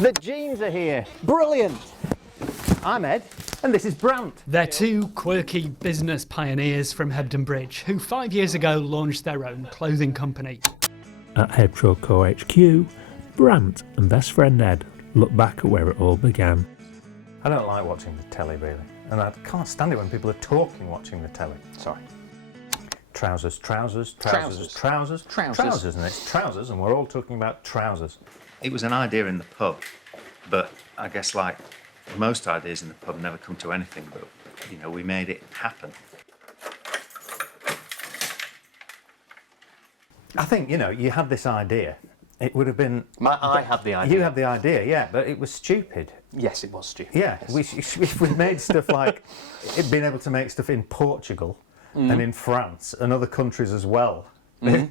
The jeans are here. Brilliant. I'm Ed, and this is Brant. They're two quirky business pioneers from Hebden Bridge who 5 years ago launched their own clothing company. At HebTroCo HQ, Brant and best friend Ed look back at where it all began. I don't like watching the telly, really. And I can't stand it when people are talking watching the telly. Sorry. Trousers, trousers, Trousers. trousers, trousers, Trousers. trousers, and it's trousers, and we're all talking about trousers. It was an idea in the pub, but I guess like most ideas in the pub never come to anything, but, you know, we made it happen. I think, you know, you had this idea. It would have been... I had the idea. You had the idea, yeah, but it was stupid. Yes, it was stupid. Yeah, Yes. we made stuff like being able to make stuff in Portugal and in France and other countries as well. It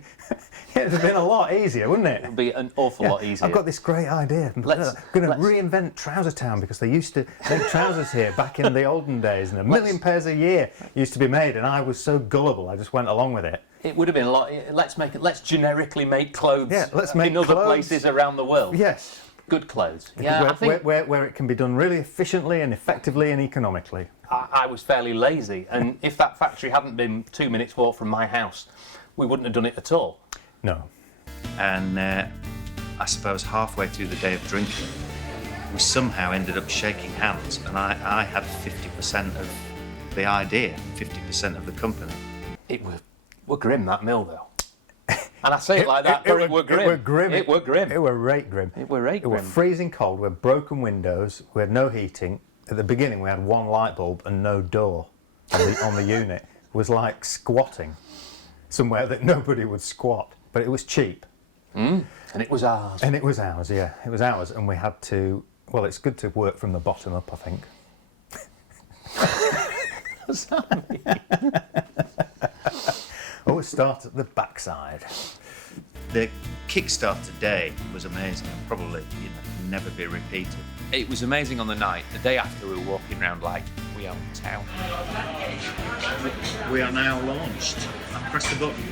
would have been a lot easier, wouldn't it? It would be an awful lot easier. I've got this great idea. I'm going to reinvent Trouser Town because they used to make trousers here back in the olden days, and a million pairs a year used to be made, and I was so gullible, I just went along with it. It would have been a lot. Let's generically make clothes let's make in other clothes. places around the world. Yes. Good clothes. Yeah, I think where it can be done really efficiently and effectively and economically. I was fairly lazy, and if that factory hadn't been 2 minutes walk from my house, we wouldn't have done it at all. No. And I suppose halfway through the day of drinking, we somehow ended up shaking hands, and I had 50% of the idea, 50% of the company. It were grim, that mill, though. And I say it like that, but it were grim. It were grim. It were grim. It were right grim. It were right It were grim. freezing cold. We had broken windows. We had no heating. At the beginning, we had one light bulb and no door on the unit. It was like squatting somewhere that nobody would squat, but it was cheap. And it was ours. And it was ours, yeah. It was ours, and we had to... Well, it's good to work from the bottom up, I think. What's that mean? Always start at the backside. The Kickstarter day was amazing and probably, you know, never be repeated. It was amazing on the night. The day after, we were walking around like we own town. We are now launched. I press the button.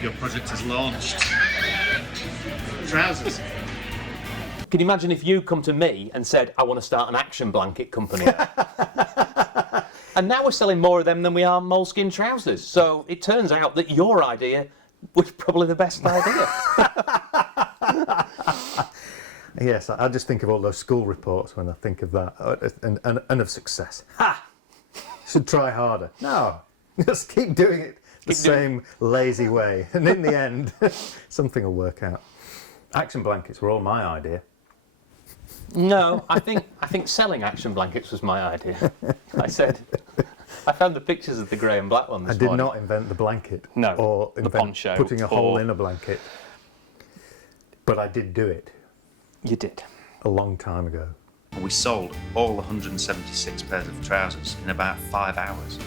Your project is launched. Trousers. Can you imagine if you come to me and said, I want to start an action blanket company? And now we're selling more of them than we are moleskin trousers. So it turns out that your idea was probably the best idea. Yes, I just think of all those school reports when I think of that, and of success. Ha! Should try harder. No, just keep doing it the same lazy way, and in the end, something will work out. Action blankets were all my idea. No, I think selling action blankets was my idea. I found the pictures of the grey and black one this I morning. did not invent the blanket. No, or the invent poncho, putting a hole or- in a blanket. But I did do it You did. a long time ago. We sold all 176 pairs of trousers in about 5 hours.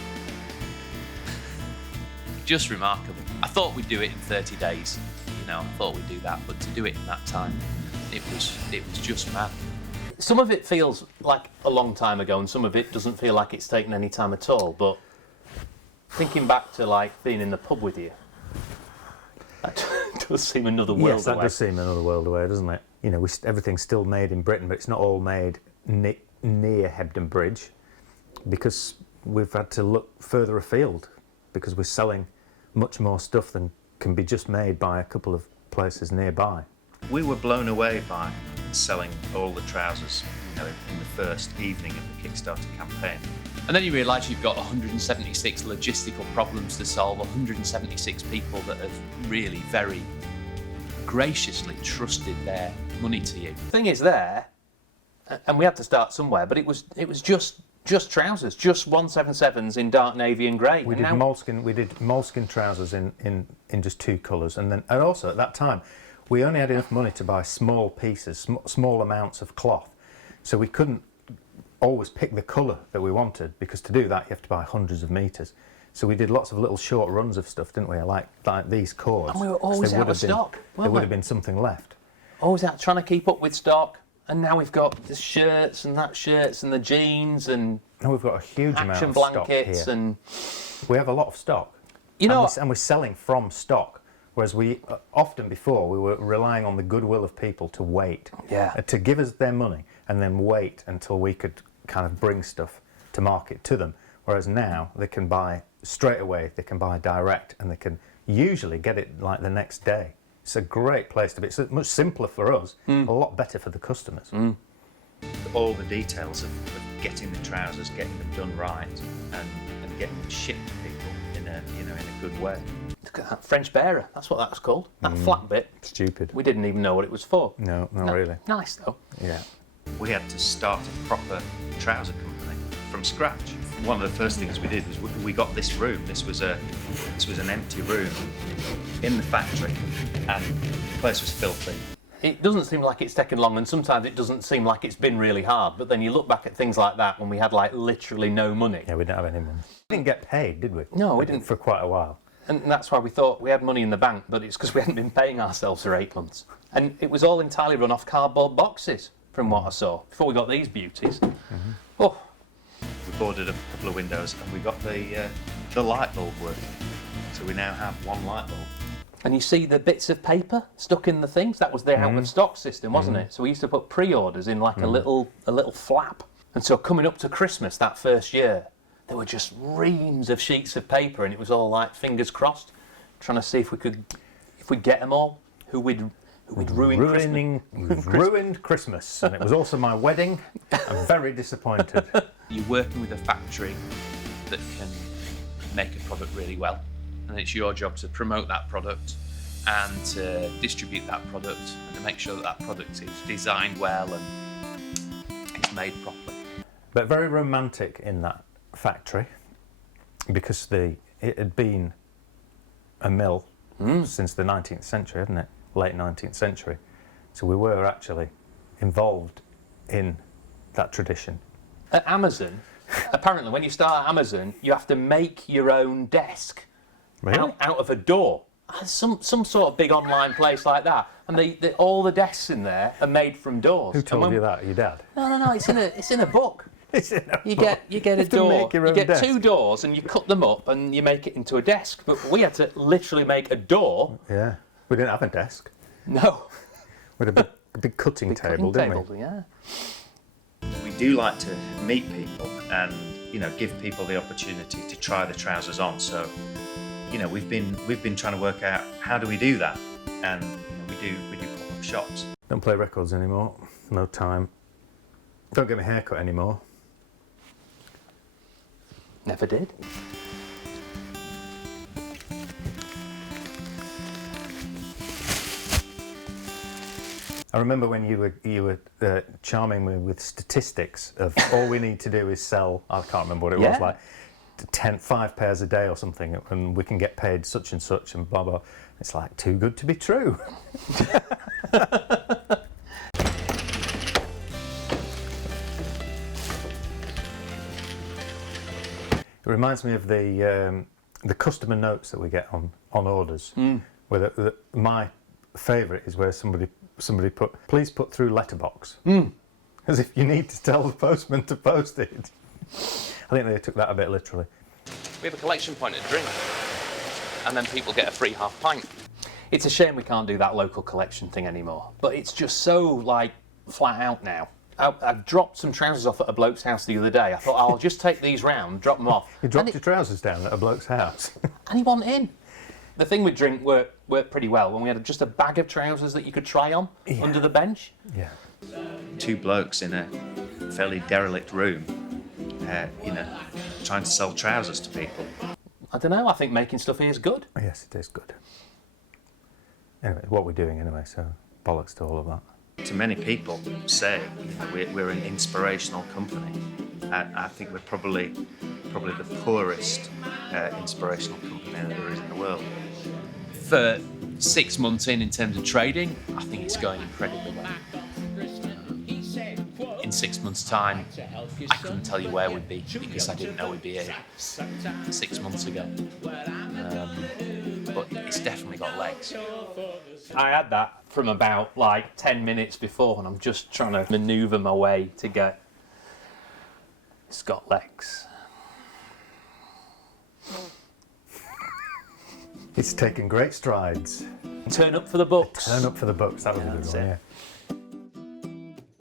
Just remarkable. I thought we'd do it in 30 days. You know, I thought we'd do that, but to do it in that time, it was just mad. Some of it feels like a long time ago, and some of it doesn't feel like it's taken any time at all. But thinking back to like being in the pub with you, that does seem another world Yes, that away. does seem another world away, doesn't it? You know, everything's still made in Britain, but it's not all made near Hebden Bridge, because we've had to look further afield, because we're selling much more stuff than can be just made by a couple of places nearby. We were blown away by selling all the trousers, you know, in the first evening of the Kickstarter campaign. And then you realise you've got 176 logistical problems to solve, 176 people that have really very graciously trusted their money to you. The thing is there, and we had to start somewhere, but it was just trousers, just 177s in dark navy and grey. We did moleskin trousers in just two colours, and also at that time we only had enough money to buy small pieces, small amounts of cloth, so we couldn't always pick the colour that we wanted, because to do that you have to buy hundreds of metres. So we did lots of little short runs of stuff, didn't we? Like these cords. And we were always out of stock. There would have been something left. Always out trying to keep up with stock, and now we've got the shirts and the jeans and And we've got a huge amount action of stock blankets here. and We have a lot of stock. you know and we're selling from stock. Whereas we often before we were relying on the goodwill of people to wait, to give us their money and then wait until we could kind of bring stuff to market to them. Whereas now they can buy straight away, they can buy direct, and they can usually get it like the next day. It's a great place to be. It's much simpler for us, a lot better for the customers. All the details of getting the trousers, getting them done right, and getting them shipped to people in a good way. Look at that French bearer. That's what that was called. That flat bit. Stupid. We didn't even know what it was for. No, not really. Nice though. Yeah. We had to start a proper trouser company from scratch. One of the first things we did was we got this room. This was an empty room in the factory, and the place was filthy. It doesn't seem like it's taken long, and sometimes it doesn't seem like it's been really hard. But then you look back at things like that when we had like literally no money. Yeah, we didn't have any money. We didn't get paid, did we? No, we didn't. For quite a while. And that's why we thought we had money in the bank, but it's because we hadn't been paying ourselves for 8 months. And it was all entirely run off cardboard boxes, from what I saw, before we got these beauties. Oh, We boarded a couple of windows, and we got the light bulb working. So we now have one light bulb. and you see the bits of paper stuck in the things? That was the out of stock system, wasn't it? So we used to put pre-orders in like a little flap. And so coming up to Christmas that first year, there were just reams of sheets of paper, and it was all like fingers crossed, trying to see if we'd get them all, who we'd ruin Christmas. We've ruined Christmas, and it was also my wedding. I'm very disappointed. You're working with a factory that can make a product really well, and it's your job to promote that product and to distribute that product and to make sure that that product is designed well and it's made properly. But very romantic in that factory, because it had been a mill since the 19th century, hadn't it? Late 19th century. So we were actually involved in that tradition. At Amazon, apparently when you start at Amazon, you have to make your own desk Really? out of a door. Some sort of big online place like that, and all the desks in there are made from doors. Who told you that? Your dad? No, it's in a book. It's in a You book. get a have to door. make your You own get desk. 2 doors, and you cut them up, and you make it into a desk. But we had to literally make a door. Yeah. We didn't have a desk. No. We had a big cutting table, didn't we? Yeah. We do like to meet people and give people the opportunity to try the trousers on. So we've been trying to work out how do we do that, and we do pop-up shops. Don't play records anymore. No time. Don't get my hair cut anymore. Never did. I remember when you were charming me with statistics of all we need to do is sell, I can't remember what it was, like 5 pairs a day or something, and we can get paid such and such and blah blah. It's like too good to be true. It reminds me of the customer notes that we get on orders. Where my favourite is where somebody put, please put through letterbox, as if you need to tell the postman to post it. I think they took that a bit literally. We have a collection point at Drink, and then people get a free half pint. It's a shame we can't do that local collection thing anymore. But it's just so like flat out now. I dropped some trousers off at a bloke's house the other day. I thought I'll just take these round, drop them off. You dropped your trousers down at a bloke's house. And he wasn't in. The thing with Drink worked pretty well when we had just a bag of trousers that you could try on under the bench. Yeah. 2 blokes in a fairly derelict room, trying to sell trousers to people. I don't know, I think making stuff here is good. Yes, it is good. Anyway, what we're doing anyway, so bollocks to all of that. To many people say we're an inspirational company. I think we're probably the poorest inspirational company that there is in the world. For 6 months in terms of trading, I think it's going incredibly well. In 6 months' time, I couldn't tell you where we'd be because I didn't know we'd be here 6 months ago. But it's definitely got legs. I had that from about like 10 minutes before, and I'm just trying to manoeuvre my way to get. It's got legs. It's taken great strides. Turn up for the books. Turn up for the books. That was a good That's one. it. Yeah.